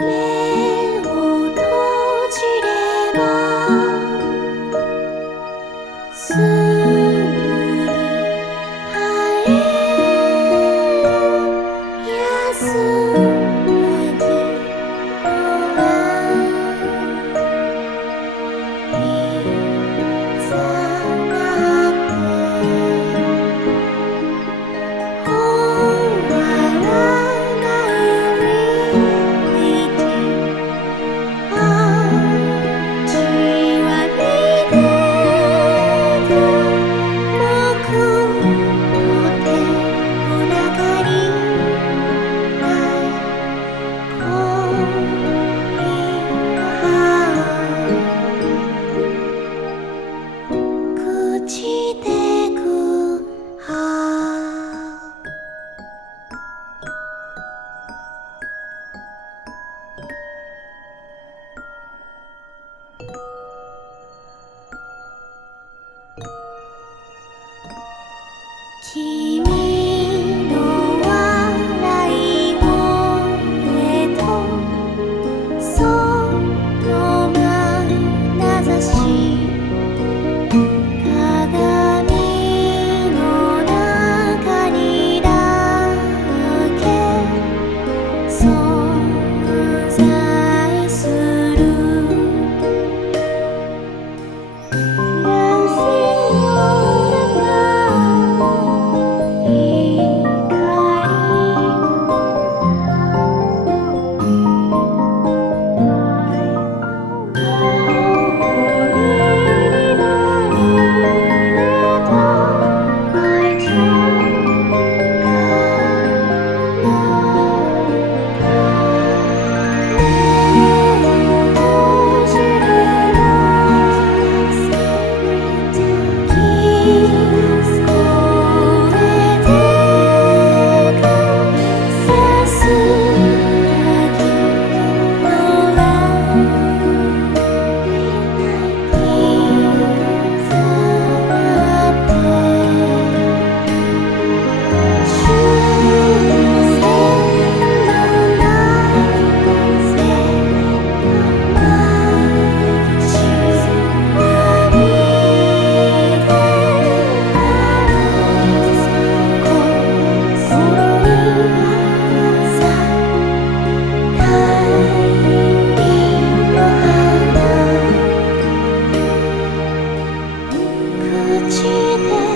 Clear. keep して